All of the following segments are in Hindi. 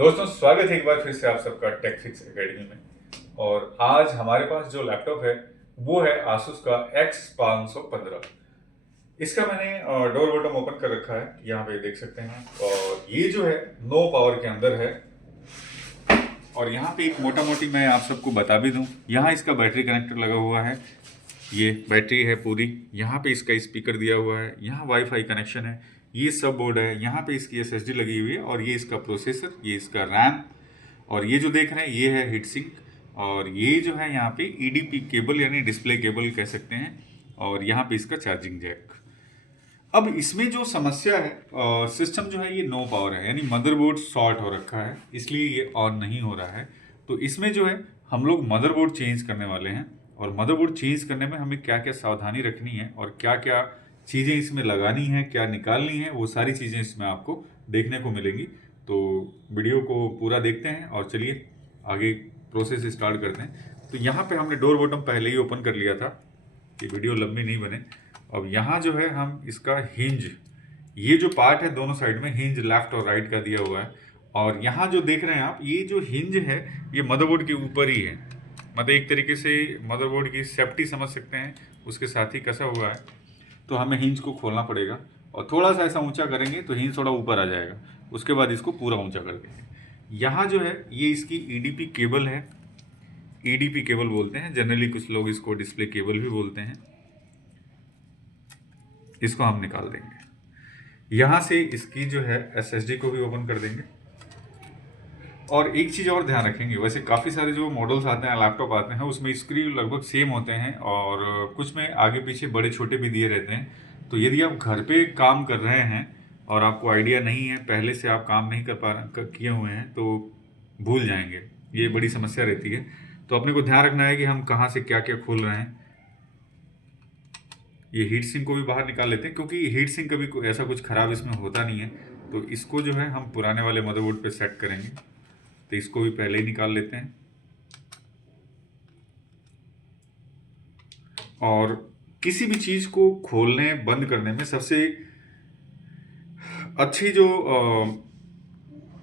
दोस्तों स्वागत है एक बार फिर से आप सबका टेकफिक्स एकेडमी में। और आज हमारे पास जो लैपटॉप है वो है Asus का X515। इसका मैंने डोर बटन ओपन कर रखा है, यहाँ पे देख सकते हैं। और ये जो है 9 पावर के अंदर है। और यहाँ पे एक मोटा मोटी मैं आप सबको बता भी दूँ, यहाँ इसका बैटरी कनेक्टर लगा हुआ है, ये बैटरी है पूरी। यहाँ पे इसका स्पीकर दिया हुआ है, यहाँ वाईफाई कनेक्शन है, ये सब बोर्ड है, यहाँ पे इसकी एसएसडी लगी हुई है, और ये इसका प्रोसेसर, ये इसका रैम, और ये जो देख रहे हैं ये है हीट सिंक, और ये जो है यहाँ पे ईडीपी केबल यानी डिस्प्ले केबल कह सकते हैं, और यहाँ पे इसका चार्जिंग जैक। अब इसमें जो समस्या है, सिस्टम जो है ये 9 पावर है, यानी मदरबोर्ड शॉर्ट हो रखा है, इसलिए ये ऑन नहीं हो रहा है। तो इसमें जो है हम लोग मदरबोर्ड चेंज करने वाले हैं, और मदरबोर्ड चेंज करने में हमें क्या क्या सावधानी रखनी है और क्या क्या चीज़ें इसमें लगानी है, क्या निकालनी है, वो सारी चीज़ें इसमें आपको देखने को मिलेंगी। तो वीडियो को पूरा देखते हैं और चलिए आगे प्रोसेस स्टार्ट करते हैं। तो यहाँ पे हमने डोर बटन पहले ही ओपन कर लिया था कि वीडियो लंबी नहीं बने। अब यहाँ जो है हम इसका हिंज, ये जो पार्ट है दोनों साइड में हिंज लेफ्ट और राइट का दिया हुआ है, और यहाँ जो देख रहे हैं आप ये जो हिंज है ये मदरबोर्ड के ऊपर ही है, मतलब एक तरीके से मदरबोर्ड की सेफ्टी समझ सकते हैं, उसके साथ ही कसा हुआ है। तो हमें हिंज को खोलना पड़ेगा और थोड़ा सा ऐसा ऊंचा करेंगे तो हिंज थोड़ा ऊपर आ जाएगा, उसके बाद इसको पूरा ऊंचा कर देंगे। यहाँ जो है ये इसकी ईडीपी केबल है, ईडीपी केबल बोलते हैं जनरली, कुछ लोग इसको डिस्प्ले केबल भी बोलते हैं। इसको हम निकाल देंगे। यहाँ से इसकी जो है एसएसडी को भी ओपन कर देंगे। और एक चीज़ और ध्यान रखेंगे, वैसे काफ़ी सारे जो मॉडल्स आते हैं, लैपटॉप आते हैं, उसमें स्क्रीन लगभग सेम होते हैं और कुछ में आगे पीछे बड़े छोटे भी दिए रहते हैं। तो यदि आप घर पे काम कर रहे हैं और आपको आइडिया नहीं है, पहले से आप काम नहीं किए हुए हैं, तो भूल जाएंगे, ये बड़ी समस्या रहती है। तो अपने को ध्यान रखना है कि हम कहाँ से क्या क्या खोल रहे हैं। ये हीट सिंक को भी बाहर निकाल लेते हैं, क्योंकि हीट सिंक कभी ऐसा कुछ ख़राब इसमें होता नहीं है। तो इसको जो है हम पुराने वाले मदरबोर्ड पे सेट करेंगे, तो इसको भी पहले ही निकाल लेते हैं। और किसी भी चीज़ को खोलने बंद करने में सबसे अच्छी जो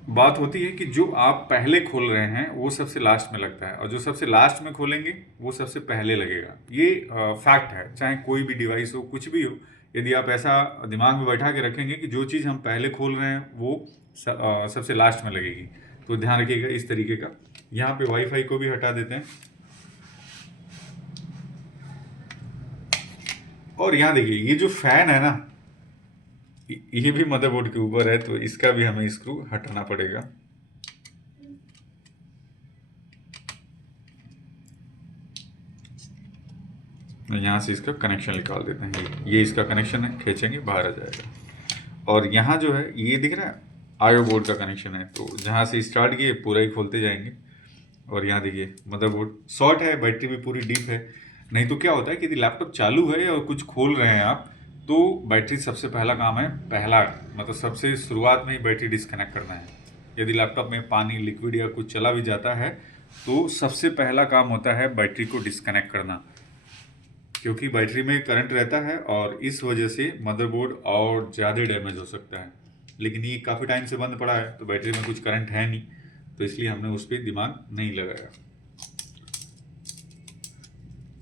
बात होती है कि जो आप पहले खोल रहे हैं वो सबसे लास्ट में लगता है, और जो सबसे लास्ट में खोलेंगे वो सबसे पहले लगेगा। ये फैक्ट है, चाहे कोई भी डिवाइस हो, कुछ भी हो। यदि आप ऐसा दिमाग में बैठा के रखेंगे कि जो चीज़ हम पहले खोल रहे हैं वो सबसे लास्ट में लगेगी, तो ध्यान रखिएगा इस तरीके का। यहाँ पे वाईफाई को भी हटा देते हैं, और यहाँ देखिए ये जो फैन है ना, ये भी मदरबोर्ड के ऊपर है, तो इसका भी हमें स्क्रू हटाना पड़ेगा। यहाँ से इसका कनेक्शन निकाल देते हैं, ये इसका कनेक्शन है, खींचेंगे बाहर आ जाएगा। और यहाँ जो है ये दिख रहा है आईओ बोर्ड का कनेक्शन है, तो जहाँ से स्टार्ट किए पूरा ही खोलते जाएंगे। और यहाँ देखिए मदरबोर्ड शॉर्ट है, बैटरी भी पूरी डीप है। नहीं तो क्या होता है कि यदि लैपटॉप चालू है और कुछ खोल रहे हैं आप, तो बैटरी सबसे पहला काम है, पहला मतलब सबसे शुरुआत में ही बैटरी डिस्कनेक्ट करना है। यदि लैपटॉप में पानी, लिक्विड या कुछ चला भी जाता है, तो सबसे पहला काम होता है बैटरी को डिस्कनेक्ट करना, क्योंकि बैटरी में करंट रहता है और इस वजह से मदरबोर्ड और ज़्यादा डैमेज हो सकता है। लेकिन ये काफ़ी टाइम से बंद पड़ा है, तो बैटरी में कुछ करंट है नहीं, तो इसलिए हमने उस पर दिमाग नहीं लगाया।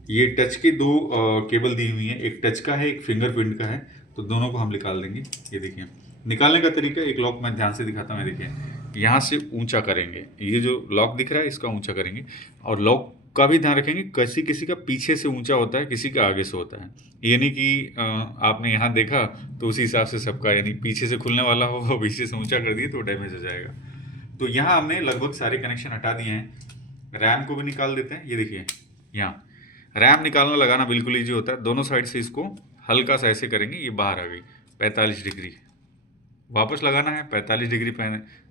ये टच के दो केबल दी हुई हैं, एक टच का है, एक फिंगरप्रिंट का है, तो दोनों को हम निकाल देंगे। ये देखिए निकालने का तरीका, एक लॉक मैं ध्यान से दिखाता हूँ। देखिए यहाँ से ऊंचा करेंगे, ये जो लॉक दिख रहा है इसका ऊंचा करेंगे, और लॉक का भी ध्यान रखेंगे, किसी किसी का पीछे से ऊंचा होता है, किसी का आगे से होता है। ये नहीं कि आपने यहाँ देखा तो उसी हिसाब से सबका, यानी पीछे से खुलने वाला हो पीछे से ऊंचा कर दिए तो डैमेज हो जाएगा। तो यहाँ हमने लगभग सारे कनेक्शन हटा दिए हैं। रैम को भी निकाल देते हैं। ये देखिए यहाँ रैम निकालना लगाना बिल्कुल ईजी होता है, दोनों साइड से इसको हल्का सा ऐसे करेंगे, ये बाहर आ गई 45 डिग्री, वापस लगाना है 45 डिग्री पे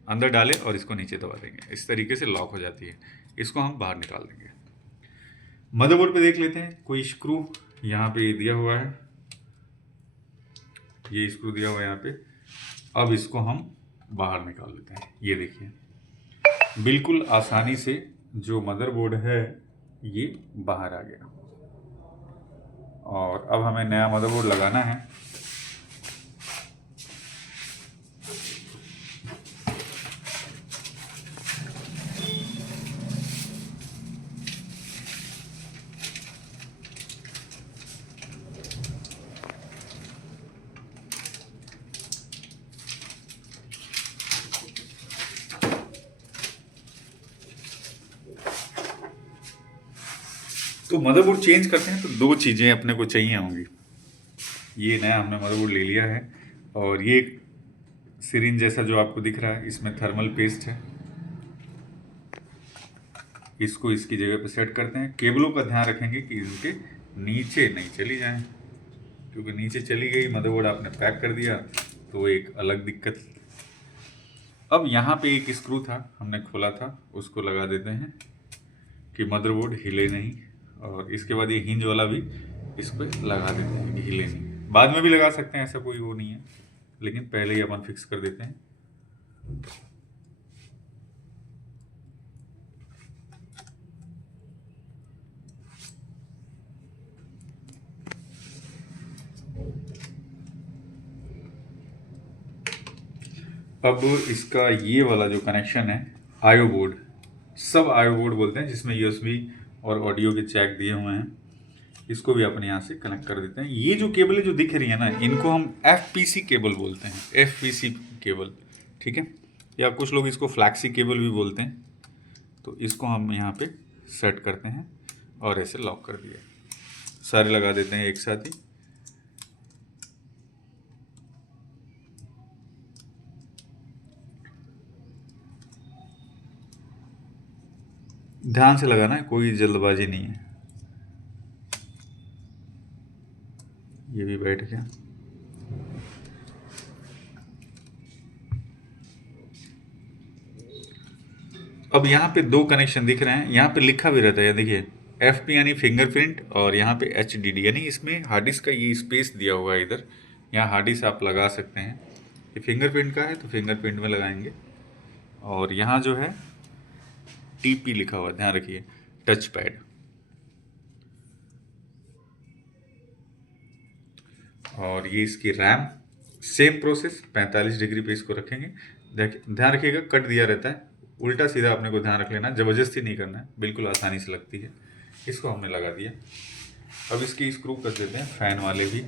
अंदर डालें और इसको नीचे दबा देंगे, इस तरीके से लॉक हो जाती है। इसको हम बाहर निकाल देंगे। मदरबोर्ड पे देख लेते हैं, कोई स्क्रू यहाँ पे दिया हुआ है, ये स्क्रू दिया हुआ है यहाँ पे। अब इसको हम बाहर निकाल लेते हैं। ये देखिए बिल्कुल आसानी से जो मदरबोर्ड है ये बाहर आ गया। और अब हमें नया मदरबोर्ड लगाना है। इसको मदरबोर्ड चेंज करते हैं तो दो चीज़ें अपने को चाहिए होंगी। ये नया हमने मदरबोर्ड ले लिया है और ये सिरिंज जैसा जो आपको दिख रहा है, इसमें थर्मल पेस्ट है। इसको इसकी जगह पे सेट करते हैं। केबलों का ध्यान रखेंगे कि इनके नीचे नहीं चली जाएं, क्योंकि नीचे चली गई मदरबोर्ड आपने पैक कर दिया तो एक अलग दिक्कत। अब यहाँ पे एक स्क्रू था, हमने खोला था, उसको लगा देते हैं कि मदरबोर्ड हिले नहीं। और इसके बाद ये हिंज वाला भी इस पर लगा देते हैं कि हिले नहीं। बाद में भी लगा सकते हैं, ऐसा कोई वो नहीं है, लेकिन पहले ही अपन फिक्स कर देते हैं। अब इसका ये वाला जो कनेक्शन है, आईओ बोर्ड, सब आईओ बोर्ड बोलते हैं, जिसमें यूएसबी और ऑडियो के जैक दिए हुए हैं, इसको भी अपने यहाँ से कनेक्ट कर देते हैं। ये जो केबल जो दिख रही है ना, इनको हम एफपीसी केबल बोलते हैं, एफपीसी केबल, ठीक है, या कुछ लोग इसको फ्लैक्सी केबल भी बोलते हैं। तो इसको हम यहाँ पे सेट करते हैं और ऐसे लॉक कर दिया, सारे लगा देते हैं एक साथ ही। ध्यान से लगाना है, कोई जल्दबाजी नहीं है। ये भी बैठ गया। अब यहाँ पे दो कनेक्शन दिख रहे हैं, यहाँ पे लिखा भी रहता है, देखिए एफ पी यानी फिंगरप्रिंट, और यहाँ पे एच डी डी यानी इसमें हार्ड डिस्क का ये स्पेस दिया हुआ है इधर। यहाँ हार्ड डिस्क आप लगा सकते हैं। ये फिंगरप्रिंट का है तो फिंगरप्रिंट में लगाएंगे। और यहाँ जो है टी पी लिखा हुआ, ध्यान रखिए, टच पैड। और ये इसकी रैम, सेम प्रोसेस, 45 डिग्री पे इसको रखेंगे। ध्यान रखिएगा, कट दिया रहता है, उल्टा सीधा अपने को ध्यान रख लेना, ज़बरदस्ती नहीं करना है, बिल्कुल आसानी से लगती है। इसको हमने लगा दिया। अब इसकी स्क्रू कर देते हैं, फैन वाले भी।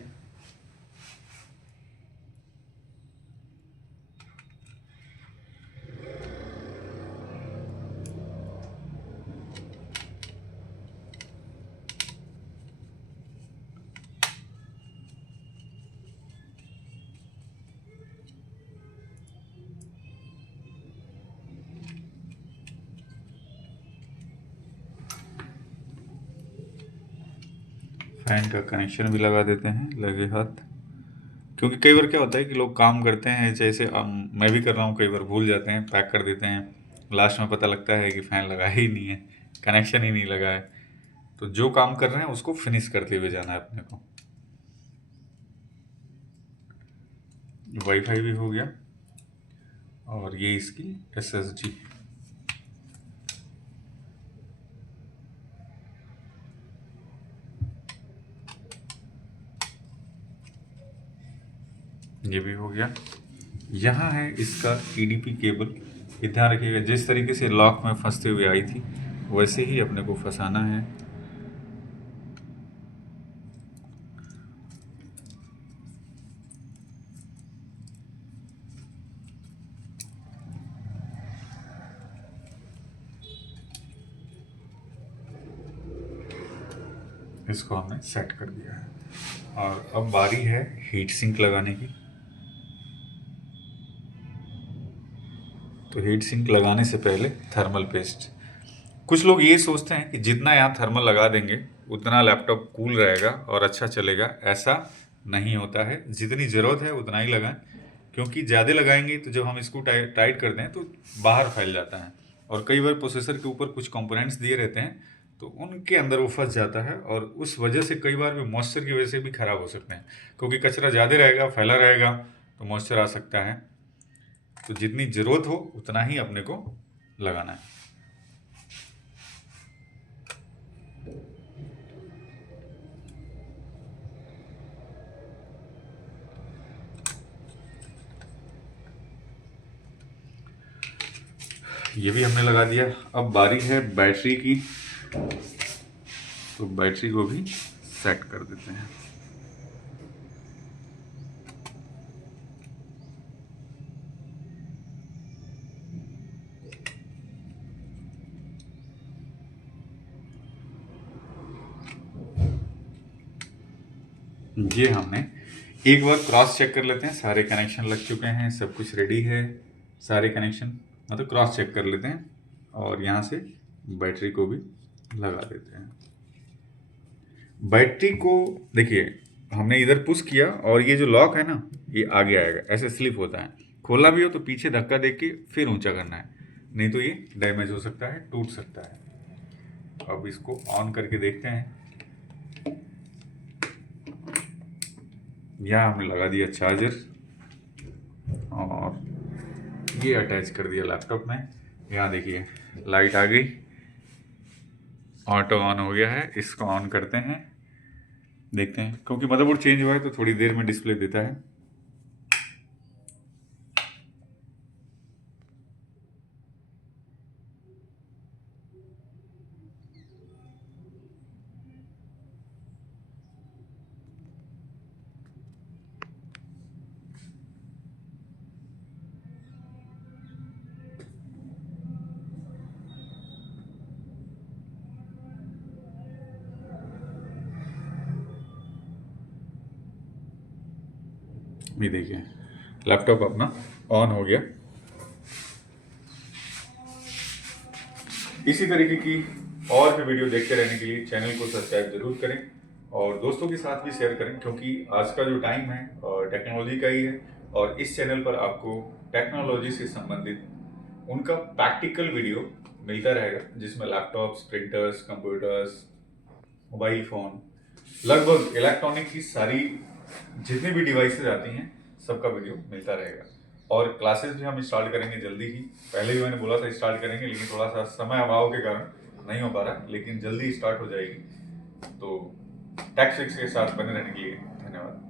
फैन का कनेक्शन भी लगा देते हैं लगे हाथ, क्योंकि कई बार क्या होता है कि लोग काम करते हैं, जैसे मैं भी कर रहा हूँ, कई बार भूल जाते हैं, पैक कर देते हैं, लास्ट में पता लगता है कि फ़ैन लगा ही नहीं है, कनेक्शन ही नहीं लगा है। तो जो काम कर रहे हैं उसको फिनिश करते हुए जाना है अपने को। वाईफाई भी हो गया और ये इसकी एसएसडी। ये भी हो गया। यहाँ है इसका ईडीपी केबल। ये ध्यान रखिएगा, जिस तरीके से लॉक में फंसते हुए आई थी वैसे ही अपने को फंसाना है। इसको हमने सेट कर दिया है और अब बारी है हीट सिंक लगाने की। तो हीट सिंक लगाने से पहले थर्मल पेस्ट। कुछ लोग ये सोचते हैं कि जितना यहाँ थर्मल लगा देंगे उतना लैपटॉप कूल रहेगा और अच्छा चलेगा। ऐसा नहीं होता है, जितनी ज़रूरत है उतना ही लगाएं, क्योंकि ज़्यादा लगाएंगे तो जब हम इसको टाइट कर दें तो बाहर फैल जाता है। और कई बार प्रोसेसर के ऊपर कुछ कंपोनेंट्स दिए रहते हैं तो उनके अंदर वो फंस जाता है, और उस वजह से कई बार भी मॉइस्चर की वजह से भी ख़राब हो सकते हैं, क्योंकि कचरा ज़्यादा रहेगा, फैला रहेगा तो मॉइस्चर आ सकता है। तो जितनी ज़रूरत हो उतना ही अपने को लगाना है। ये भी हमने लगा दिया। अब बारी है बैटरी की, तो बैटरी को भी सेट कर देते हैं। ये हमने एक बार क्रॉस चेक कर लेते हैं, सारे कनेक्शन लग चुके हैं, सब कुछ रेडी है, सारे कनेक्शन मतलब क्रॉस चेक कर लेते हैं और यहाँ से बैटरी को भी लगा देते हैं। बैटरी को देखिए हमने इधर पुश किया और ये जो लॉक है ना ये आगे आएगा, ऐसे स्लिप होता है, खोलना भी हो तो पीछे धक्का दे के फिर ऊंचा करना है, नहीं तो ये डैमेज हो सकता है, टूट सकता है। अब इसको ऑन करके देखते हैं। यहाँ हमने लगा दिया चार्जर और ये अटैच कर दिया लैपटॉप में। यहाँ देखिए लाइट आ गई, ऑटो ऑन हो गया है। इसको ऑन करते हैं, देखते हैं, क्योंकि मदरबोर्ड चेंज हुआ है तो थोड़ी देर में डिस्प्ले देता है। भी देखिए लैपटॉप अपना ऑन हो गया। इसी तरीके की और भी वीडियो देखते रहने के लिए चैनल को सब्सक्राइब जरूर करें और दोस्तों के साथ भी शेयर करें, क्योंकि आज का जो टाइम है टेक्नोलॉजी का ही है और इस चैनल पर आपको टेक्नोलॉजी से संबंधित उनका प्रैक्टिकल वीडियो मिलता रहेगा, जिसमें laptops, printers, computers, mobile phone, लगभग इलेक्ट्रॉनिक की सारी जितनी भी डिवाइसेज आती हैं सबका वीडियो मिलता रहेगा। और क्लासेस भी हम स्टार्ट करेंगे जल्दी ही। पहले भी मैंने बोला था स्टार्ट करेंगे, लेकिन थोड़ा सा समय अभाव के कारण नहीं हो पा रहा, लेकिन जल्दी स्टार्ट हो जाएगी। तो टेक फिक्स के साथ बने रहने के लिए धन्यवाद।